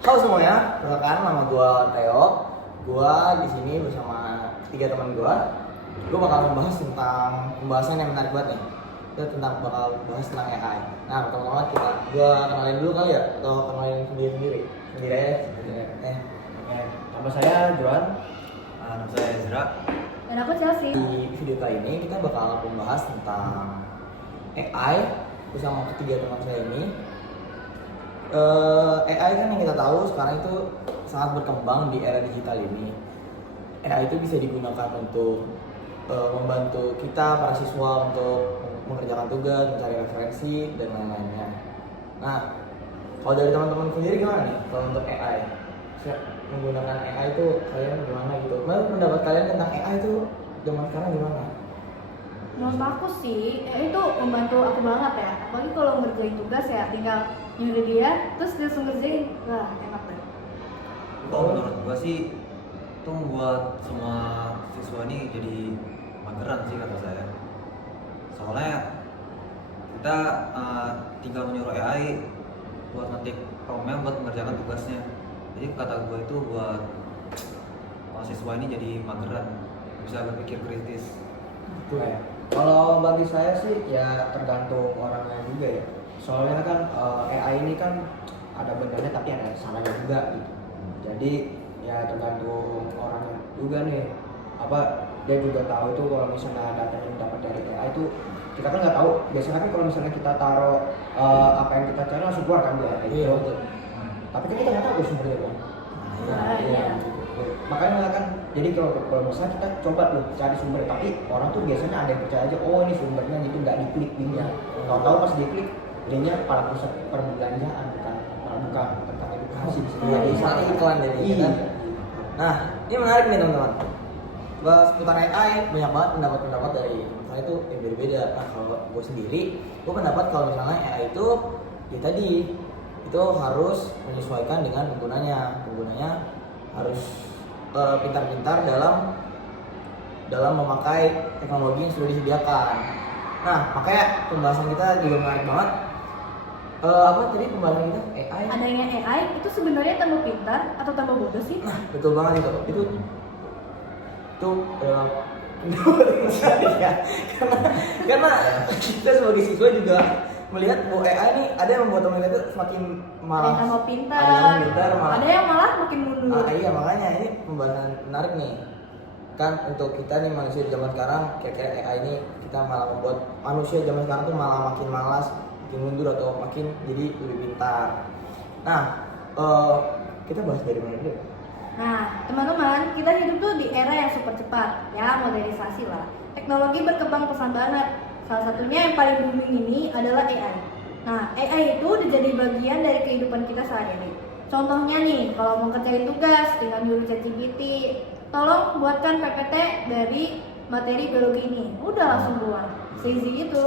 Halo semuanya, perkenalkan nama gue Theo. Gue di sini bersama 3 teman gue. Gue bakal membahas tentang pembahasan yang menarik banget nih. Kita bakal bahas tentang AI. Nah, pertama-tama gue kenalin dulu kali ya, atau kenalin sendiri aja. Nama saya Johan. Nama saya Ezra. Dan aku Chelsea. Di video kali ini kita bakal membahas tentang AI bersama ketiga teman saya ini. AI kan yang kita tahu sekarang itu sangat berkembang di era digital ini. AI itu bisa digunakan untuk membantu kita para siswa untuk mengerjakan tugas, mencari referensi dan lain-lainnya. Nah, kalau dari teman-teman sendiri gimana nih kalau untuk AI? Menggunakan AI itu kalian gimana gitu? Menurut pendapat kalian tentang AI itu zaman sekarang gimana? Menurut aku sih, itu membantu aku banget ya. Apalagi kalau ngerjain tugas ya, tinggal nyuruh dia, terus dia langsung ngerjain. Wah, enak deh. Kalau menurut gua sih itu membuat semua siswa ini jadi mageran sih kata saya. Soalnya kita tinggal menyuruh AI buat ngetik prompt buat mengerjakan tugasnya. Jadi kata gua itu buat siswa ini jadi mageran, bisa berpikir kritis. Kalau bagi saya sih ya tergantung orangnya juga ya. Soalnya kan AI ini kan ada benernya tapi ada salahnya juga gitu. Jadi ya tergantung orangnya juga nih. Apa dia juga tahu itu kalau misalnya data yang dapat dari AI itu kita kan nggak tahu. Biasanya kan kalau misalnya kita taruh apa yang kita cari langsung keluar kan di AI. Iya betul. Tapi kan kita nggak tahu sumbernya kan. Iya. Makanya kan jadi kalau misalnya kita coba loh cari sumber, tapi orang tuh biasanya ada yang percaya aja, oh ini sumbernya gitu, nggak diklik linknya. Tahu-tahu pas diklik linknya para pusat perbelanjaan bukan tentang edukasi. Jadi salah iklan jadi Iya. kan? Nah, ini menarik nih teman-teman. Bahas seputar AI banyak banget pendapat-pendapat dari teman saya itu yang berbeda. Nah, kalau gue sendiri, gue pendapat kalau misalnya AI itu ya tadi itu harus menyesuaikan dengan penggunanya harus pintar-pintar dalam memakai teknologi yang sudah disediakan. Nah, makanya pembahasan kita juga menarik banget. Apa tadi pembahasan kita? AI. Adanya AI itu sebenarnya tambah pintar atau tambah bodoh sih? Nah, betul banget itu ya. karena kita sebagai siswa juga melihat bahwa AI ini ada yang membuat teman kita itu semakin Ada malas, yang tambah pintar, ada yang pintar, ada yang malah makin mundur. Iya, makanya ini pembahasan menarik nih kan untuk kita nih manusia di zaman sekarang. Kira-kira AI ini kita malah membuat manusia zaman sekarang tuh malah makin malas, makin mundur atau makin jadi lebih pintar. Nah, kita bahas dari mana dulu? Nah, teman-teman, kita hidup tuh di era yang super cepat, ya modernisasi lah. Teknologi berkembang pesat banget. Salah satunya yang paling booming ini adalah AI. Nah, AI itu udah jadi bagian dari kehidupan kita sehari-hari. Contohnya nih, kalau mau kerjain tugas, tinggal nyuruh ChatGPT, tolong buatkan PPT dari materi biologi ini. Udah langsung buat, se-easy itu.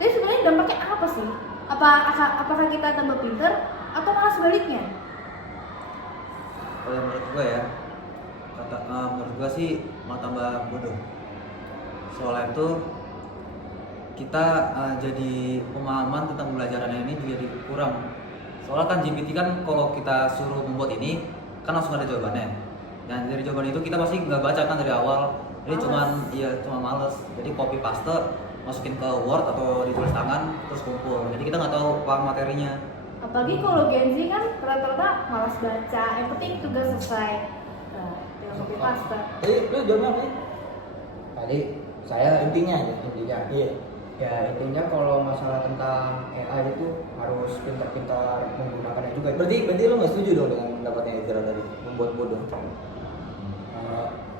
Jadi sebenarnya dampaknya apa sih? Apakah kita tambah pinter atau malah sebaliknya? Kalau menurut gua ya, menurut gua sih mau tambah bodoh. Soalnya itu kita jadi pemahaman tentang pembelajarannya ini jadi kurang. Soalnya kan GPT kan kalau kita suruh membuat ini kan langsung ada jawabannya. Dan dari jawaban itu kita pasti nggak baca kan dari awal. Jadi cuma males. Jadi copy paste masukin ke Word atau ditulis tangan terus kumpul. Jadi kita nggak tahu paham materinya. Apalagi kalau Gen Z kan rata-rata malas baca, yang penting tugas selesai. Nah, tinggal copy paste. Jadi lu jawabnya apa sih? Tadi saya Intinya aja. Iya. Ya intinya kalau masalah tentang AI itu harus pintar-pintar menggunakannya juga. Berarti lu nggak setuju dong dengan pendapatnya Ezra tadi membuat bodoh?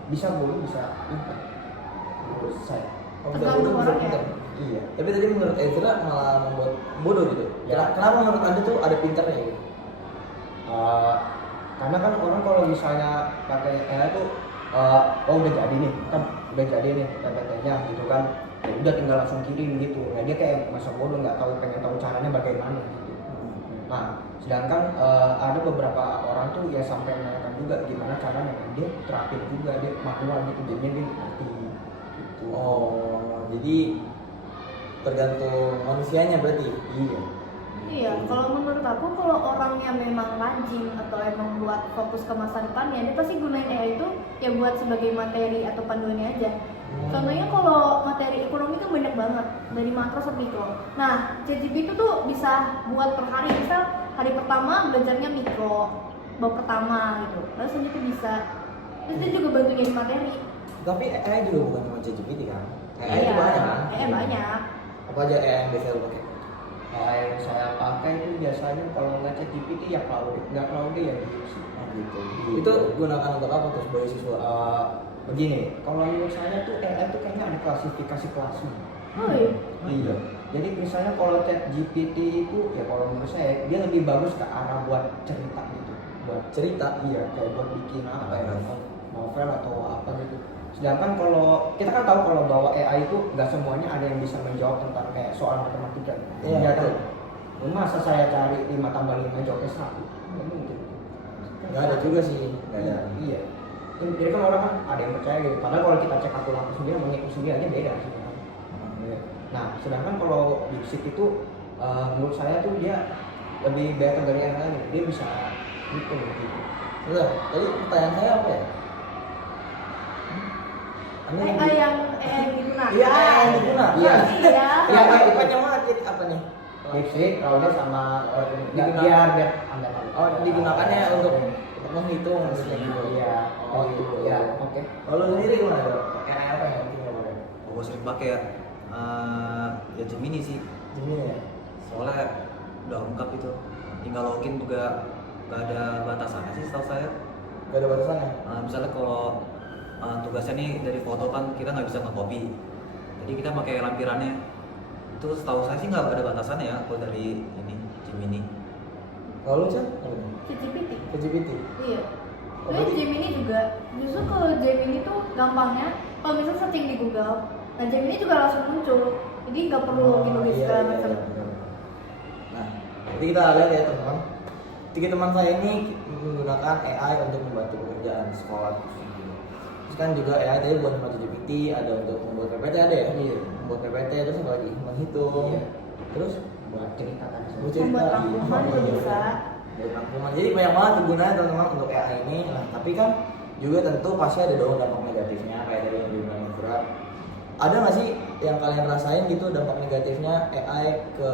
Bisa boleh bisa pintar. Itu saya. Tergantung Bisa orang ya. pintar. Iya. Tapi tadi menurut Ezra malah membuat bodoh gitu. Ya. Kenapa menurut Anda tuh ada pintarnya gitu? Karena kan orang kalau misalnya pakai AI tuh oh udah jadi nih kan udah jadi nih PPT-nya gitu kan, ya udah tinggal langsung kirim gitu. Nah dia kayak masa bodoh nggak tahu, pengen tahu caranya bagaimana gitu. Nah sedangkan ada beberapa orang tuh ya sampai menanyakan juga gimana caranya, nah, dia terapin juga, dia manual gitu, jadinya dia ngerti gitu. Oh, jadi tergantung manusianya berarti. Iya. Iya, kalau menurut aku kalau orangnya memang rajin atau emang buat fokus ke masa depannya, dia pasti gunain AI itu ya buat sebagai materi atau panduannya aja. Contohnya kalau materi ekonomi kan banyak banget dari makro sampai mikro. Nah, ChatGPT itu tuh bisa buat per hari, misal hari pertama belajarnya mikro, bab pertama gitu. Lalu selanjutnya bisa. Terus dia juga bantu jadi materi. Tapi AI juga bukan cuma ChatGPT kan? AI Iya, itu banyak kan? AI banyak. Apa aja AI yang biasa lo pakai? AI yang saya pakai itu biasanya kalau ngecek GPT ya Claude, nggak Claude ya DeepSeek. Oh, gitu. Itu gunakan untuk apa terus beasiswa? Begini, kalau menurut saya tuh AI tuh kayaknya ada klasifikasi kelasnya. Oh iya. Iya. Jadi misalnya kalau chat GPT itu ya kalau menurut saya dia lebih bagus ke arah buat cerita gitu. Buat Cerita? iya kayak buat bikin apa ya novel atau apa gitu. Sedangkan kalau kita kan tahu kalau bahwa AI itu nggak semuanya ada yang bisa menjawab tentang kayak soal matematika. Iya, kan. betul. Masa saya cari 5 tambah 5 jawabnya 1? Nggak mungkin. Nggak ada juga sih. Nggak ada. Iya. Jadi kan orang kan ada yang percaya gitu. Padahal kalau kita cek kalkulator sendiri sama ngitung sendiri aja beda sih. Nah, sedangkan kalau DeepSeek itu menurut saya tuh dia lebih better dari yang lain. Dia bisa gitu. Udah, tadi pertanyaan saya apa ya? AI yang digunakan. Iya, AI yang digunakan. Iya. Iya. Iya, panjang banget jadi apa nih? DeepSeek, Claude sama Digunakan. biar Oh, digunakannya untuk menghitung maksudnya gitu. Iya. Oh gitu. Iya, oke. Kalau lu sendiri gimana bro? AI apa yang penting lo pakai? Gue sering pakai ya Gemini sih. Gemini ya. Soalnya udah lengkap itu. Tinggal login juga gak ada batasannya sih setahu saya. Gak ada batasannya. Misalnya kalau tugasnya nih dari foto kan kita nggak bisa nge-copy. Jadi kita pakai lampirannya. Itu setahu saya sih nggak ada batasannya ya kalau dari ini Gemini. Kalau lu Chan? ChatGPT. ChatGPT. Iya. Oh, Terus berarti- Gemini juga, justru ke Gemini tuh gampangnya kalau misalnya searching di Google, nah Gemini juga langsung muncul, jadi nggak perlu login iya, segala iya, macam. iya. Nah, jadi kita lihat ya teman-teman. Tiga teman saya ini menggunakan AI untuk membantu pekerjaan sekolah. Terus kan juga AI tadi buat membantu GPT, ada untuk membuat PPT ada ya? Iya. Membuat PPT terus apa lagi? Menghitung. Iya. Terus Buat cerita kan. buat cerita. Membuat rangkuman juga Iya. bisa. Buat rangkuman. Jadi banyak banget kegunaan teman-teman untuk AI ini. Nah, tapi kan juga tentu pasti ada dong dampak negatifnya kayak tadi yang dibilang Fura. Ada nggak sih yang kalian rasain gitu dampak negatifnya AI ke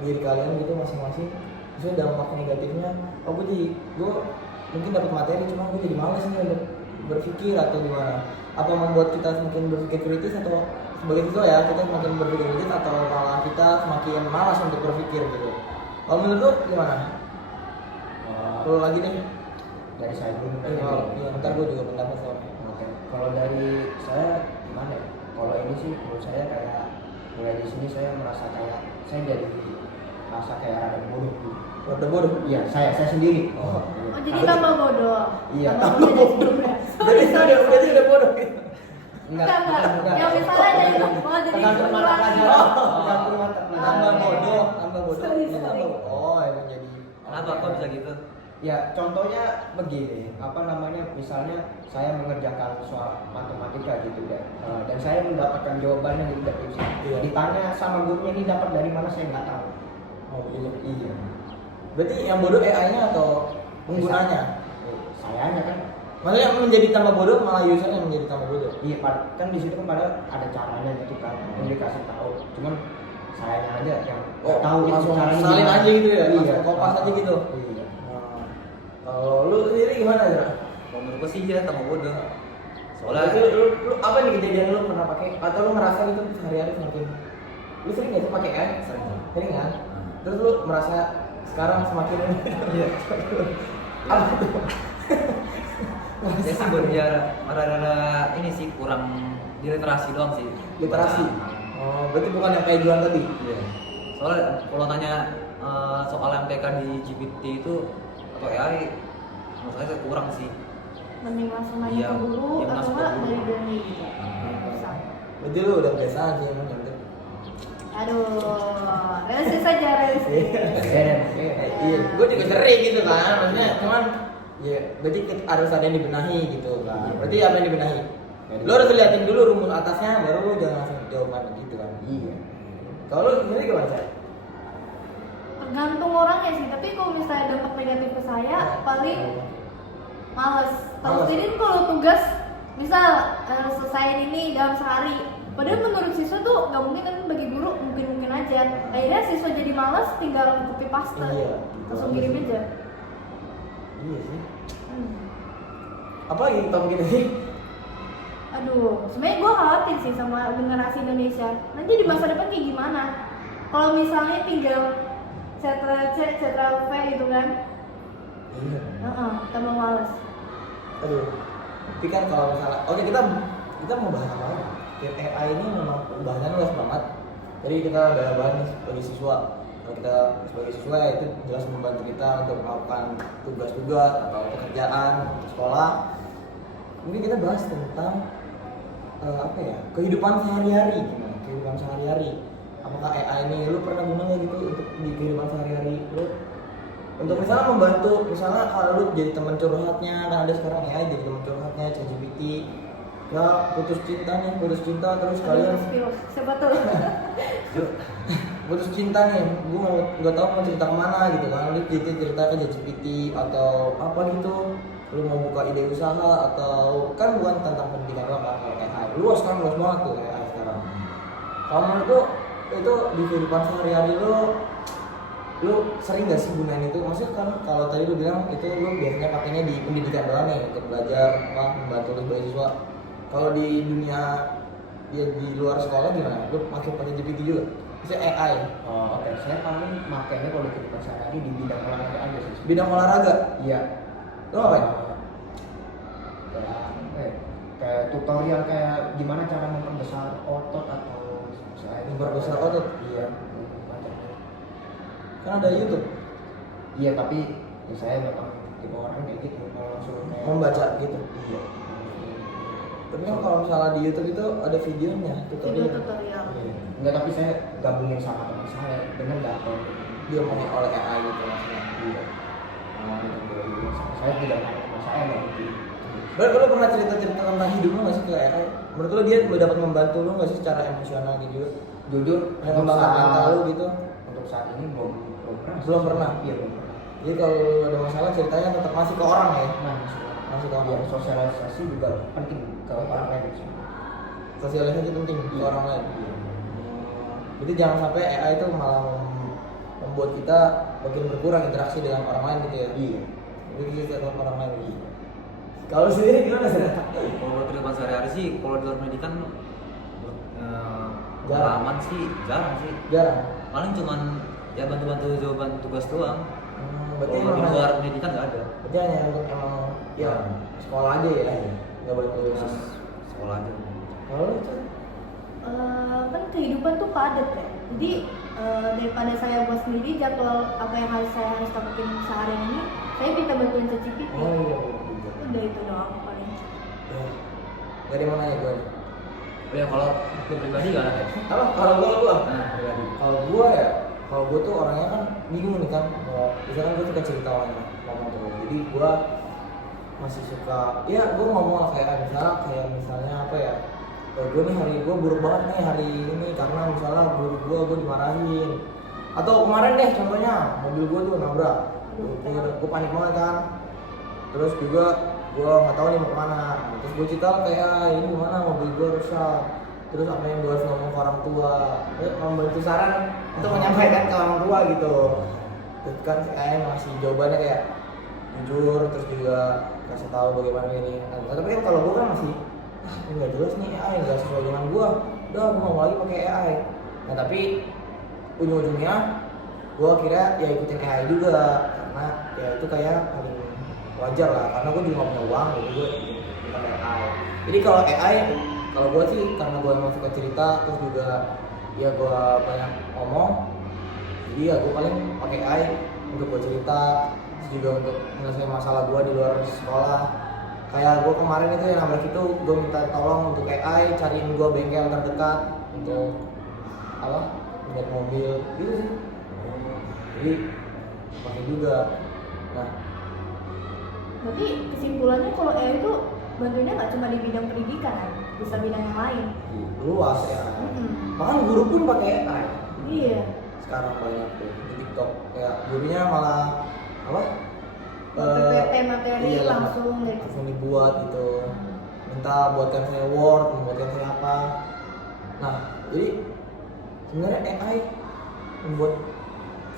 diri kalian gitu masing-masing? Maksudnya dampak negatifnya, oh gue mungkin dapat materi cuma gue jadi malas nih untuk berpikir atau gimana? Apa membuat kita semakin berpikir kritis atau sebagai itu ya kita semakin berpikir kritis atau malah kita semakin malas untuk berpikir gitu? Kalau menurut lu gimana? Kalau lagi deh, Dari saya dulu. ntar gue juga pendapat soalnya. Oke. Kalau dari saya gimana ya? Kalau ini sih menurut saya kayak mulai di sini saya merasa kayak saya jadi merasa kayak rada bodoh gitu. Udah bodoh. Iya, saya sendiri. Oh. Oh jadi tambah bodoh. Iya, Tambah bodoh dari sebelumnya. Jadi berarti udah bodoh gitu. Enggak. Yang misalnya dari oh jadi tergantung mata ulangi. pelajaran. Oh. Tergantung mata Tambah pelajaran. bodoh, tambah bodoh. Sorry, Ini sorry. tambah- Oh, emang jadi. Kenapa kok bisa gitu? Ya, contohnya begini, apa namanya, misalnya saya mengerjakan soal matematika gitu deh, dan saya mendapatkan jawabannya gitu dari tipsnya. Iya. Ditanya sama gurunya ini dapat dari mana saya nggak tahu. Oh iya. Iya. Berarti yang bodoh AI-nya atau penggunanya? Sayanya kan, Maksudnya yang menjadi tambah bodoh malah user yang menjadi tambah bodoh. iya kan di situ kan padahal ada caranya gitu kan, yang dikasih tahu. Cuman sayanya aja yang nggak tahu itu langsung caranya salin gimana. aja gitu ya, Iya. langsung kopas aja gitu. Iya. Nah, kalau lu sendiri gimana ya? Kalau menurut gue sih ya tambah bodoh. Soalnya Soalnya lu apa nih kejadian lu pernah pakai atau lu ngerasa gitu sehari-hari semakin lu sering nggak sih pakai AI? Sering. Sering kan? Terus lu merasa sekarang semakin Iya. apa tuh? Ya sih buat biar rada-rada ini sih kurang di literasi doang sih. Literasi. Bacaan. Oh, berarti bukan yang kayak jualan tadi. Iya. Soalnya kalau tanya soal MTK di GPT itu atau AI, menurut saya kurang sih. Mending langsung nanya Iya, ke guru iya, atau langsung ke enggak guru. dari Doni gitu. Bisa. Berarti lu udah kebiasaan sih emang cantik. Aduh, realistis saja realistis. Iya, gue juga sering gitu kan, maksudnya cuman ya berarti harus ada yang dibenahi gitu kan. Berarti apa yang dibenahi? Lu harus liatin dulu rumus atasnya, baru lu jangan langsung jawaban gitu kan. Iya. Kalau lu sendiri gimana sih? tergantung orangnya sih, tapi kalau misalnya dampak negatif ke saya paling males. Males. Jadi kalau tugas misal selesaiin ini dalam sehari, padahal menurut siswa tuh nggak mungkin, kan bagi guru mungkin aja. Akhirnya siswa jadi malas, tinggal copy paste, Iya, langsung kirim aja. Iya sih. Hmm. Apa lagi topik kita sih? Aduh, sebenarnya gue khawatir sih sama generasi Indonesia. Nanti di masa depan kayak gimana? Kalau misalnya tinggal Ctrl+C, Ctrl+V gitu kan? Iya. Tambah males. Aduh. Tapi kan kalau misalnya, oke kita mau bahas apa lagi? Kayak AI ini memang bahasannya luas banget. Jadi kita udah bahas nih sebagai siswa. Kalau kita sebagai siswa itu jelas membantu kita untuk melakukan tugas-tugas atau pekerjaan sekolah. Mungkin kita bahas tentang apa ya, kehidupan sehari-hari, gimana kehidupan sehari-hari. Apakah AI ini lu pernah guna nggak gitu untuk di kehidupan sehari-hari lu? Untuk misalnya membantu, misalnya kalau lu jadi teman curhatnya, kan ada sekarang AI jadi teman curhatnya, ChatGPT. Ya putus cinta terus kalian Siapa tuh? putus cinta nih, gue nggak tahu mau cerita kemana gitu kan, lu cerita ke ChatGPT atau apa gitu, lu mau buka ide usaha atau kan bukan tentang pendidikan doang kan, kalau AI luas banget tuh AI sekarang. Kalau menurut lu itu di kehidupan sehari-hari lu sering gak sih gunain itu? Maksudnya kan kalau tadi lu bilang itu lu biasanya pakainya di pendidikan doang nih untuk belajar apa membantu lu sebagai siswa. Kalau di dunia dia di luar sekolah gimana? Lu pakai GPT juga? Misalnya AI. Oh, oke. Saya paling makainya kalau di kehidupan sehari-hari di bidang olahraga aja sih. Bidang olahraga? Iya. Lu ngapain? Kayak tutorial kayak gimana cara memperbesar otot atau Memperbesar otot? Iya. Kan ada YouTube. Iya, tapi ya saya memang tipe orang kayak gitu, kalau langsung kayak Membaca gitu. Iya. Tapi kan kalau misalnya di YouTube itu ada videonya, Video tutorial. tutorial. Iya. Enggak, tapi saya gabungin sama teman saya, bener nggak kalau Dia mau oleh AI gitu maksudnya. iya. Saya tidak mau teman saya nggak gitu. Berarti lu pernah cerita-cerita tentang hidup lu nggak sih ke AI? Menurut lu dia udah dapat membantu lu nggak sih secara emosional gitu juga? Jujur, Mengembangkan mental lu gitu? untuk saat ini belum pernah. Belum pernah? Iya, belum pernah. Jadi kalau ada masalah ceritanya tetap masih ke orang ya? Nah, Masih ke ya, orang. sosialisasi juga penting ke orang lain sih. Sosialisasi penting ke orang lain. Jadi jangan sampai AI itu malah membuat kita makin berkurang interaksi dengan orang lain gitu ya? Iya. Jadi kita dengan orang lain gitu. Kalau sendiri gimana sih? Kalau kehidupan sehari-hari sih, kalau di luar pendidikan Jarang. pengalaman sih jarang sih. Jarang. Paling cuman ya bantu-bantu jawaban tugas doang. Berarti Kalau di emang luar pendidikan nggak ada. berarti hanya untuk emang ya sekolah aja ya? Nggak boleh Khusus khusus. sekolah aja. Kalau lu tuh? Kan kehidupan tuh padat ya. Jadi daripada saya buat sendiri jadwal apa yang saya harus lakuin sehari ini, saya minta bantuan ChatGPT. Oh iya. Udah itu doang paling. Ya. Dari mana ya gue? Oh ya kalau aku pribadi nggak ada. Apa? Kalau gua? Nah pribadi. Kalau gua tuh orangnya kan bingung nih kan. Misalkan gua suka cerita orang ngomong terus. Jadi gua masih suka, ya gua ngomong lah kayak misalnya apa ya? Gue nih hari gue buruk banget nih hari ini karena misalnya guru gue dimarahin. Atau kemarin deh contohnya mobil gue tuh nabrak. Gue panik banget kan. Terus juga gue nggak tahu nih mau kemana. Terus gue cerita kayak ini gimana mobil gue rusak. Terus apa yang gue harus ngomong ke orang tua. Membantu saran untuk menyampaikan ke orang tua gitu. Terus kan kayak masih jawabannya kayak jujur, terus juga kasih tahu bagaimana ini. Nah, tapi kan kalau gue kan masih ini nggak jelas nih AI, nggak sesuai dengan gue. Udah gue mau lagi pakai AI. Nah tapi ujung-ujungnya gue kira ya ikutin AI juga karena ya itu kayak paling wajar lah karena gue juga nggak punya uang jadi gue pakai AI. Jadi kalau AI kalau gue sih karena gue emang suka cerita terus juga ya gue banyak ngomong jadi ya gue paling pakai AI untuk gue cerita terus juga untuk menyelesaikan masalah gue di luar sekolah. Kayak gue kemarin itu yang nabrak itu gue minta tolong untuk AI cariin gue bengkel terdekat untuk apa lihat mobil gitu sih. Jadi pakai juga. Nah Berarti kesimpulannya kalau AI itu bantuinnya nggak cuma di bidang pendidikan kan, bisa bidang yang lain. luas ya. Bahkan guru pun pakai AI. Iya. Sekarang banyak tuh di TikTok ya gurunya malah apa? PPT materi iya, langsung gitu. langsung dibuat gitu, minta buatkan saya Word, membuatkan saya apa. Nah jadi sebenarnya AI membuat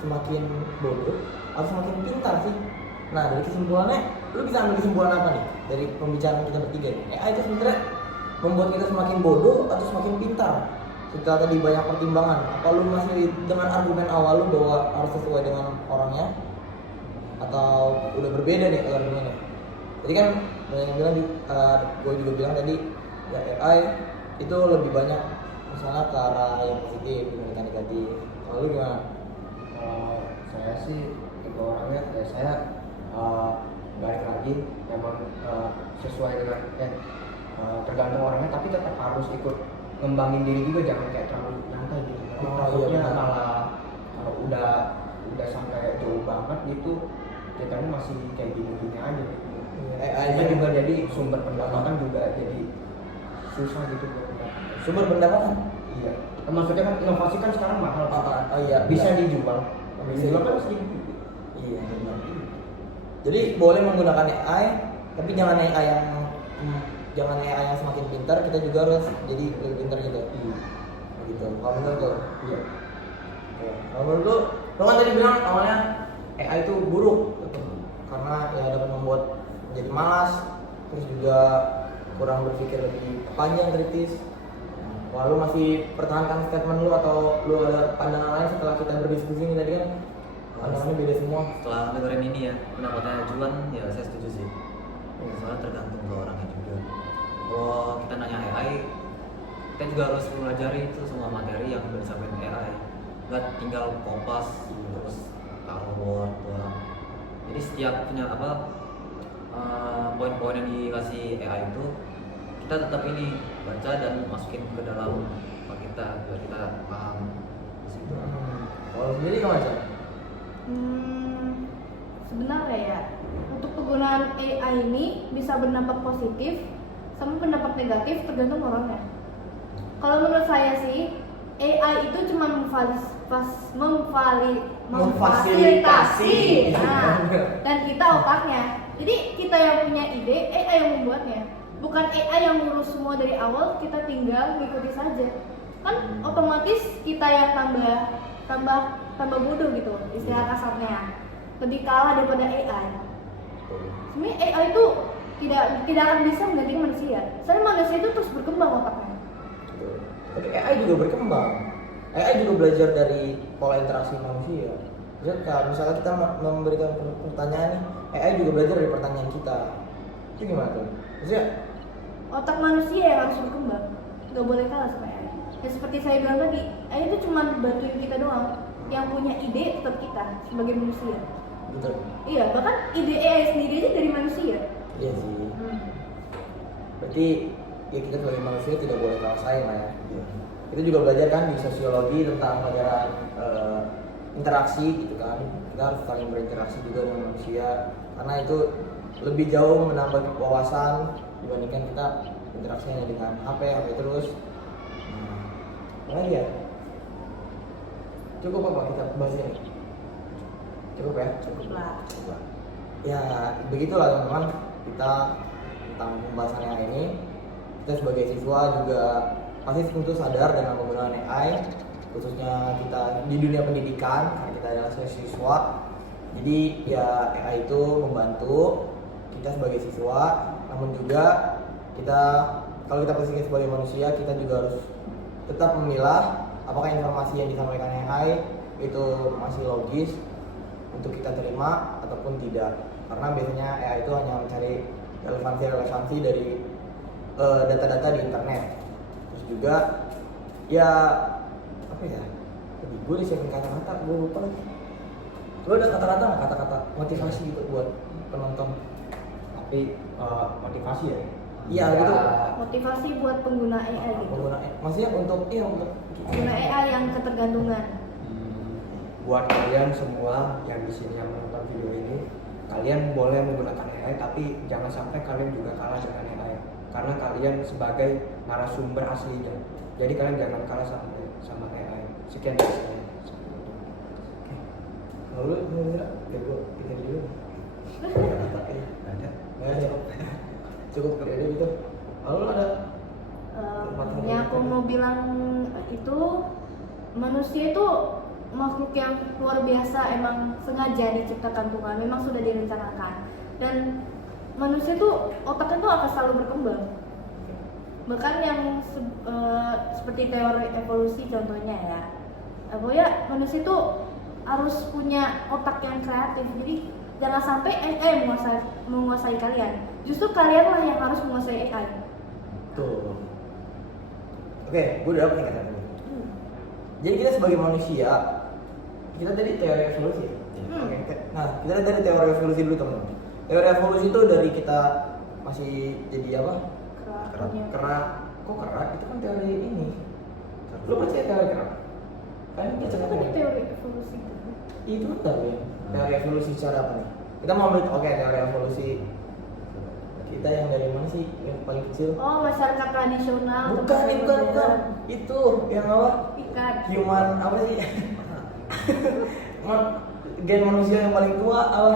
semakin bodoh atau semakin pintar sih. Nah dari kesimpulannya, lu bisa ambil kesimpulan apa nih dari pembicaraan kita bertiga nih? AI itu sebenarnya membuat kita semakin bodoh atau semakin pintar? Setelah tadi banyak pertimbangan, apa lu masih dengan argumen awal lu bahwa harus sesuai dengan orangnya, atau udah berbeda nih argumennya? Jadi kan banyak yang bilang, gue juga bilang tadi ya AI itu lebih banyak misalnya ke arah yang positif dibandingkan negatif. Kalau lu gimana? Kalau saya sih tipe orangnya kayak saya balik lagi memang sesuai dengan tergantung orangnya, tapi tetap harus ikut ngembangin diri juga, jangan kayak terlalu nyantai gitu. Tapi Oh, takutnya iya, benar. malah udah sampai jauh banget gitu, kita ini masih kayak gini-gini aja gitu. AI Itu juga jadi sumber pendapatan juga jadi susah gitu buat mendapatkan. sumber pendapatan. Iya. Maksudnya kan inovasi kan sekarang mahal. Oh iya, Bisa benar. dijual. Bisa Dijual kan dijual. sedikit. Iya benar. Jadi boleh menggunakan AI, tapi jangan AI yang jangan AI yang semakin pintar, kita juga harus jadi lebih pintar gitu. Iya. Gitu. Kalau menurut lo? Iya. Oke. Kalau menurut lo kan tadi bilang awalnya AI itu buruk, gitu. Karena ya dapat membuat menjadi malas, terus juga kurang berpikir lebih panjang kritis. Wah, lu masih pertahankan statement lu atau lu ada pandangan lain setelah kita berdiskusi ini tadi kan? Pandangannya beda semua. Setelah dengerin ini ya, pendapatnya Juan, ya saya setuju sih. Soalnya tergantung ke orangnya juga. Kalau kita nanya AI, kita juga harus mempelajari itu semua materi yang udah disampaikan AI. Nggak tinggal kopas terus taruh Word doang. Jadi setiap punya poin-poin yang dikasih AI itu kita tetap ini baca dan masukin ke dalam otak kita biar kita paham di situ. Kalau sendiri gimana Chan? Sebenarnya ya, untuk penggunaan AI ini bisa berdampak positif sama berdampak negatif tergantung orangnya. Kalau menurut saya sih, AI itu cuma memfasilitasi, dan kita otaknya. Jadi kita yang punya ide, AI yang membuatnya. Bukan AI yang ngurus semua dari awal, kita tinggal mengikuti saja. Kan otomatis kita yang tambah bodoh gitu, istilah kasarnya. Lebih kalah daripada AI. Sebenarnya AI itu tidak akan bisa menggantikan manusia. Soalnya manusia itu terus berkembang otaknya. Betul. Tapi AI juga berkembang. AI juga belajar dari pola interaksi manusia. Misalnya kita memberikan pertanyaan nih, AI juga belajar dari pertanyaan kita. Itu gimana tuh? Maksudnya Otak manusia yang harus berkembang, nggak boleh kalah sama AI. Ya seperti saya bilang tadi, AI itu cuma bantuin kita doang. Yang punya ide tetap kita sebagai manusia. gitu. Iya, bahkan ide AI sendiri aja dari manusia. Iya sih. Berarti ya kita sebagai manusia tidak boleh kalah saing lah ya. Kita juga belajar kan di sosiologi tentang pelajaran interaksi gitu kan. Kita harus saling berinteraksi juga dengan manusia karena itu lebih jauh menambah wawasan dibandingkan kita interaksi hanya dengan HP terus. Apa lagi ya? Cukup apa kita bahas ini? Cukup ya? Cukup lah. Ya begitulah teman-teman, kita tentang pembahasan yang ini. Kita sebagai siswa juga pasti tentu sadar dengan penggunaan AI, khususnya kita di dunia pendidikan karena kita adalah siswa. Jadi ya AI itu membantu kita sebagai siswa, namun juga kita kalau kita posisikan sebagai manusia, kita juga harus tetap memilah apakah informasi yang disampaikan AI itu masih logis untuk kita terima ataupun tidak. Karena biasanya AI itu hanya mencari relevansi dari data-data di internet. Terus juga ya apa ya? Tadi gue disiapin kata-kata, gue lupa lagi. Lo ada kata-kata nggak, kata-kata motivasi gitu buat penonton? Tapi motivasi ya. Iya gitu. Motivasi buat pengguna AI gitu. Pengguna, maksudnya untuk Pengguna AI yang ketergantungan. Buat kalian semua yang di sini yang menonton video ini, kalian boleh menggunakan AI, tapi jangan sampai kalian juga kalah dengan AI. Karena kalian sebagai narasumber aslinya. Jadi kalian jangan kalah sama AI. Sekian dari saya. Lalu ya gue kita dulu. Ada. Nggak ada. Cukup kerja gitu. Lalu ada Yang aku mau bilang itu manusia itu makhluk yang luar biasa, emang sengaja diciptakan Tuhan, memang sudah direncanakan. Dan manusia itu otaknya tuh akan selalu berkembang. Bahkan yang seperti teori evolusi contohnya ya. Pokoknya manusia itu harus punya otak yang kreatif. Jadi jangan sampai AI menguasai kalian. Justru kalianlah yang harus menguasai AI. tuh. Oke, gue udah dapet nih kata-kata. Jadi kita sebagai manusia, kita tadi teori evolusi. Oke, nah kita lihat dari teori evolusi dulu teman-teman. Teori evolusi itu dari kita masih jadi apa? Kerak. Kok kerak? Itu kan teori ini. Lu percaya teori kerak? Kan kita Itu kan teori evolusi. itu kan teori evolusi secara apa nih? Kita mau ambil teori evolusi kita yang dari mana sih yang paling kecil? Oh, masyarakat tradisional. Bukan. Itu yang apa? Ikan. Human apa sih? Gen manusia yang paling tua apa?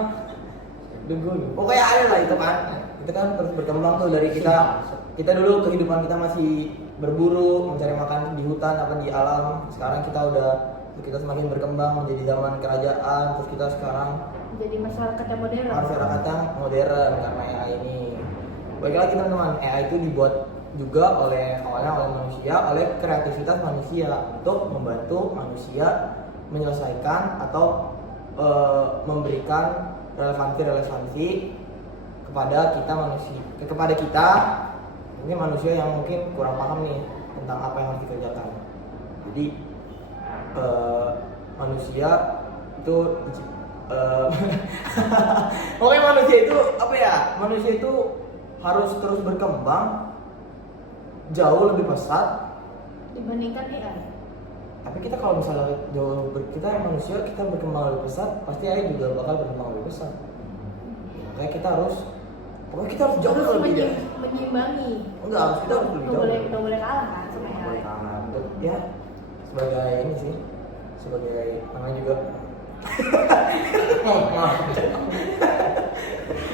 Pokoknya ada lah itu kan. Itu kan terus berkembang tuh dari kita dulu kehidupan kita masih berburu, mencari makan di hutan apa di alam. Sekarang kita semakin berkembang menjadi zaman kerajaan, terus kita sekarang Jadi masyarakat yang modern. masyarakat yang modern karena AI ini. Baik lagi teman-teman, AI itu dibuat juga awalnya oleh manusia, oleh kreativitas manusia untuk membantu manusia menyelesaikan atau memberikan relevansi kepada kita ini manusia yang mungkin kurang paham nih tentang apa yang harus dikerjakan. Jadi manusia itu pokoknya manusia itu apa ya? Manusia itu harus terus berkembang jauh lebih pesat Dibandingkan AI. tapi kita kalau misalnya kita yang manusia kita berkembang lebih pesat pasti AI juga bakal berkembang lebih pesat. Makanya kita harus jauh Harus lebih jauh. menyimbangi. Enggak, kita harus lebih jauh. Nggak boleh kalah kan sama AI. Untuk ya sebagai ini sih sebagai namanya juga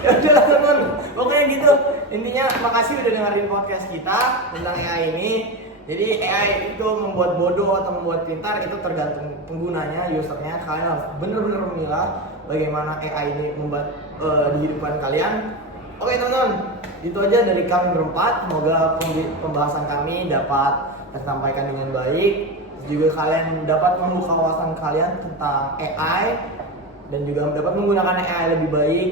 ya udah lah teman, pokoknya gitu intinya. Makasih udah dengerin podcast kita tentang AI ini. Jadi AI itu membuat bodoh atau membuat pintar itu tergantung penggunanya, usernya. Kalian harus benar-benar memilah bagaimana AI ini membuat di kehidupan kalian. Oke teman-teman, itu aja dari kami berempat. Semoga pembahasan kami dapat tersampaikan dengan baik. Juga kalian dapat membuka wawasan kalian tentang AI dan juga dapat menggunakan AI lebih baik,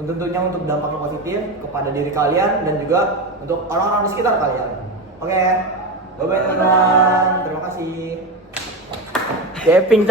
tentunya untuk dampaknya positif kepada diri kalian dan juga untuk orang-orang di sekitar kalian. Oke, bye bye teman-teman, terima kasih. Keping